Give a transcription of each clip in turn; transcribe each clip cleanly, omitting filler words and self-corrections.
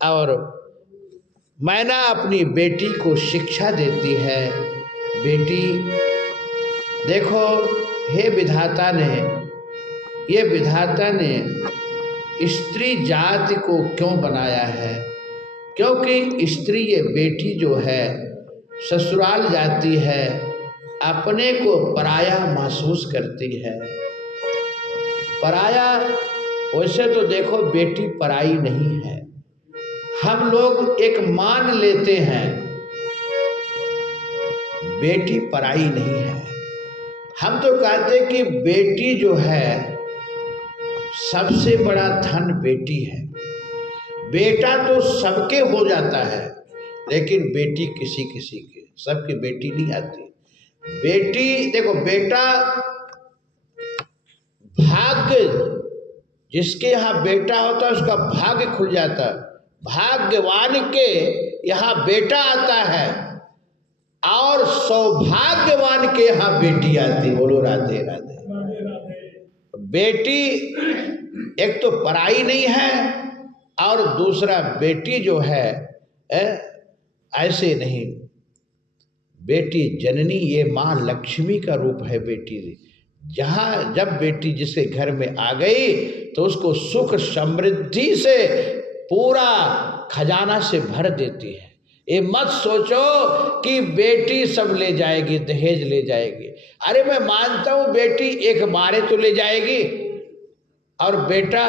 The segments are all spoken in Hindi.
और मैना अपनी बेटी को शिक्षा देती है, बेटी देखो, हे विधाता ने, ये विधाता ने स्त्री जाति को क्यों बनाया है? क्योंकि स्त्री, ये बेटी जो है, ससुराल जाती है, अपने को पराया महसूस करती है। पराया, वैसे तो देखो बेटी पराई नहीं है, हम लोग एक मान लेते हैं, बेटी पराई नहीं है। हम तो कहते हैं कि बेटी जो है, सबसे बड़ा धन बेटी है। बेटा तो सबके हो जाता है, लेकिन बेटी किसी किसी के, सबकी बेटी नहीं आती। बेटी देखो, बेटा भाग्य, जिसके यहाँ बेटा होता है उसका भाग्य खुल जाता है। भाग्यवान के यहाँ बेटा आता है और सौभाग्यवान के यहाँ बेटी आती। बोलो राधे राधे। बेटी एक तो पराई नहीं है, और दूसरा बेटी जो है ऐसे नहीं, बेटी जननी, ये माँ लक्ष्मी का रूप है बेटी। जहाँ जब बेटी जिसके घर में आ गई तो उसको सुख समृद्धि से पूरा खजाना से भर देती है। ये मत सोचो कि बेटी सब ले जाएगी, दहेज ले जाएगी। अरे मैं मानता हूँ बेटी एक बारे तो ले जाएगी, और बेटा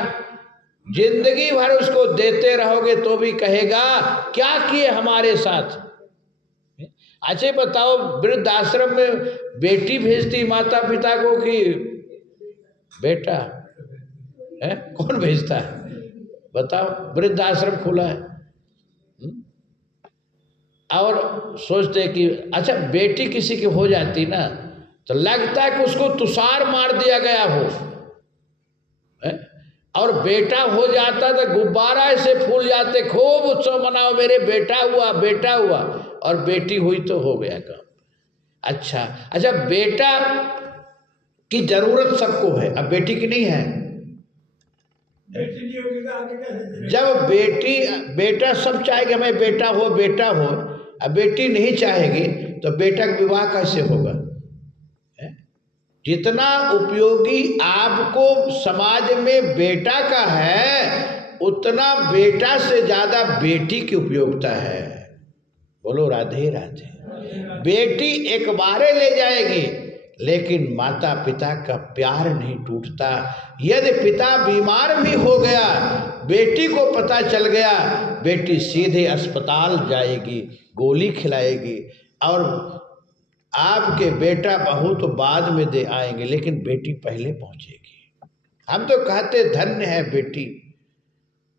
जिंदगी भर उसको देते रहोगे तो भी कहेगा क्या किए हमारे साथ। अच्छा बताओ, वृद्धाश्रम में बेटी भेजती माता पिता को कि बेटा है? कौन भेजता है बताओ? वृद्धाश्रम खुला है और सोचते कि अच्छा बेटी किसी की हो जाती ना तो लगता है कि उसको तुषार मार दिया गया हो है? और बेटा हो जाता तो गुब्बारा ऐसे फूल जाते, खूब उत्सव मनाओ, मेरे बेटा हुआ बेटा हुआ, और बेटी हुई तो हो गया काम। अच्छा बेटा की जरूरत सबको है, अब बेटी की नहीं है। जब बेटा सब चाहेगा हमें बेटा हो बेटा हो, अब बेटी नहीं चाहेगी तो बेटा का विवाह कैसे होगा? जितना उपयोगी आपको समाज में बेटा का है, उतना बेटा से ज्यादा बेटी की उपयोगिता है। बोलो राधे राधे। बेटी एक बारे ले जाएगी, लेकिन माता पिता का प्यार नहीं टूटता। यदि पिता बीमार भी हो गया, बेटी को पता चल गया, बेटी सीधे अस्पताल जाएगी, गोली खिलाएगी, और आपके बेटा बहू तो बाद में दे आएंगे, लेकिन बेटी पहले पहुंचेगी। हम तो कहते धन्य है बेटी,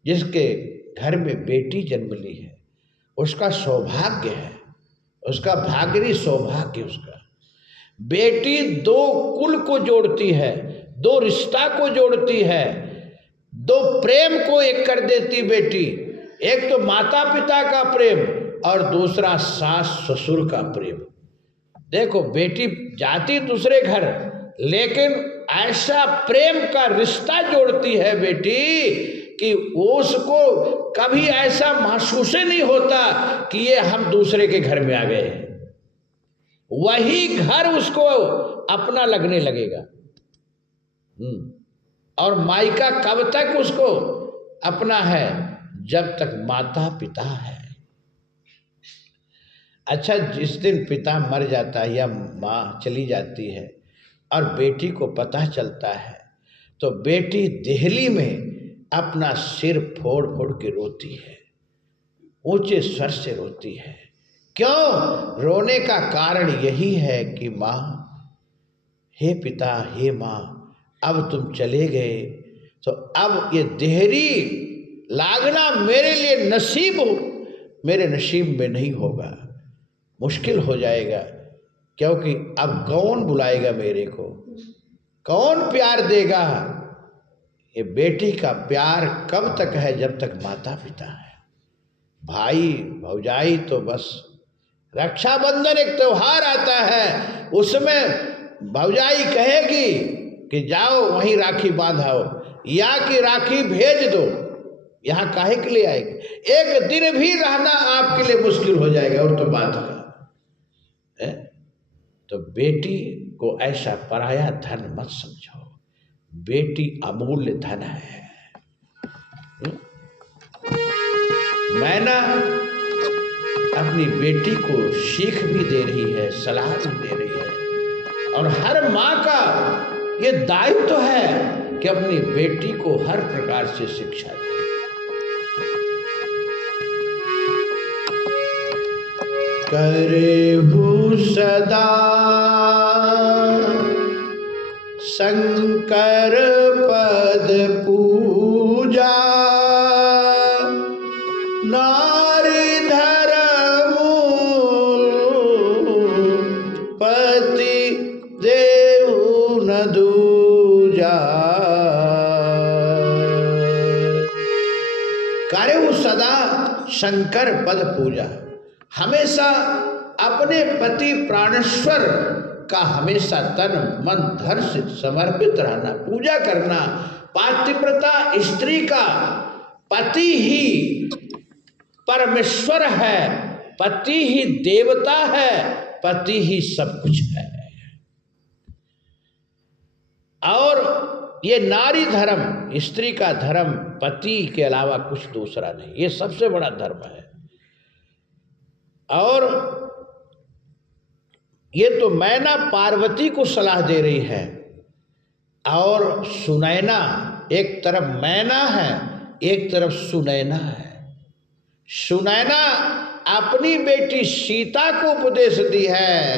जिसके घर में बेटी जन्म ली है, उसका सौभाग्य है, उसका भाग्य सौभाग्य उसका। बेटी दो कुल को जोड़ती है, दो रिश्ता को जोड़ती है, दो प्रेम को एक कर देती बेटी। एक तो माता पिता का प्रेम और दूसरा सास ससुर का प्रेम। देखो बेटी जाती दूसरे घर, लेकिन ऐसा प्रेम का रिश्ता जोड़ती है बेटी कि उसको कभी ऐसा महसूस नहीं होता कि ये हम दूसरे के घर में आ गए। वही घर उसको अपना लगने लगेगा। और मायका कब तक उसको अपना है? जब तक माता पिता है। अच्छा, जिस दिन पिता मर जाता है या माँ चली जाती है और बेटी को पता चलता है, तो बेटी देहली में अपना सिर फोड़ फोड़ के रोती है, ऊंचे स्वर से रोती है। क्यों रोने का कारण यही है कि माँ, हे पिता, हे माँ, अब तुम चले गए तो अब ये देहरी लागना मेरे लिए नसीब हो, मेरे नसीब में नहीं होगा, मुश्किल हो जाएगा। क्योंकि अब कौन बुलाएगा मेरे को, कौन प्यार देगा? ये बेटी का प्यार कब तक है? जब तक माता पिता है। भाई भौजाई तो बस, रक्षाबंधन एक त्योहार आता है, उसमें भौजाई कहेगी कि जाओ वहीं राखी बांधाओ, या कि राखी भेज दो, यहाँ काहे के लिए आएगी? एक दिन भी रहना आपके लिए मुश्किल हो जाएगा, और तो बात का है। तो बेटी को ऐसा पराया धन मत समझो, बेटी अमूल्य धन है। मैना अपनी बेटी को सीख भी दे रही है, सलाह भी दे रही है, और हर माँ का ये दायित्व तो है कि अपनी बेटी को हर प्रकार से शिक्षा दे। करेहु सदा शंकर पद पूजा, नारी धर्म पति देहु न दूजा। करेहु सदा शंकर पद पूजा, हमेशा अपने पति प्राणेश्वर का हमेशा तन मन धन से समर्पित रहना, पूजा करना। पातिव्रता स्त्री का पति ही परमेश्वर है, पति ही देवता है, पति ही सब कुछ है। और ये नारी धर्म, स्त्री का धर्म पति के अलावा कुछ दूसरा नहीं, ये सबसे बड़ा धर्म है। और ये तो मैना पार्वती को सलाह दे रही है, और सुनैना, एक तरफ मैना है, एक तरफ सुनैना है। सुनैना अपनी बेटी सीता को उपदेश दी है